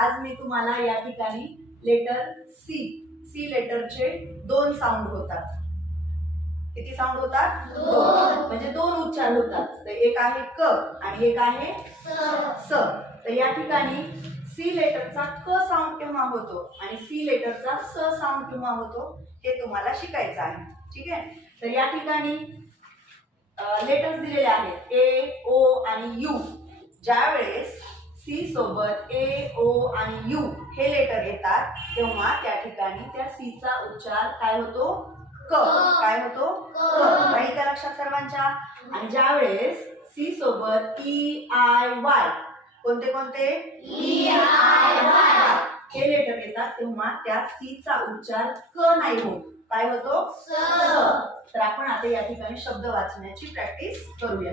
आज मी तुम्हाला या ठिकाणी लेटर सी सी लेटरचे दोन साऊंड होतात. किती साऊंड होतात? दोन. म्हणजे दोन उच्चार होतात. तर एक आहे क आणि एक आहे स. तर या ठिकाणी सी लेटरचा क साऊंड केव्हा होतो आणि सी लेटरचा स साऊंड केव्हा होतो हे तुम्हाला शिकायचं आहे. ठीक आहे? तर या ठिकाणी लेटर्स दिलेले आहेत. ए ओ आणि यू ज्या वेळेस सी सोबत ए ओ आणि यू हे लेटर येतात. तेव्हा त्या ठिकाणी त्या सीचा उच्चार काय होतो? क. काय होतो? क. राहील का लक्षात सर्वांच्या? आणि ज्या वेळेस सी सोबत ई आय वाय कोणते कोणते? वाय हे लेटर येतात. तेव्हा त्या सीचा उच्चार क नाही होत. काय होतो? स. तर आपण आता या ठिकाणी शब्द वाचण्याची प्रॅक्टिस करूया.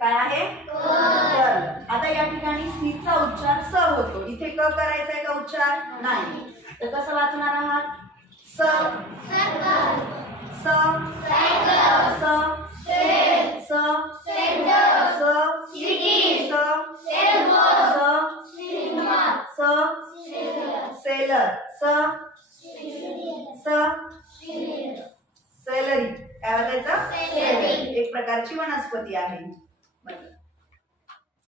काय आहे? आता या ठिकाणी सी चा उच्चार स होतो. इथे क करायचा आहे का उच्चार? नाही. तर कसं वाचणार आहात? स. स. स. स. स. स. सेलर. स. स. सेलरी. काय सेलरी. एक प्रकारची वनस्पती आहे. Bye-bye.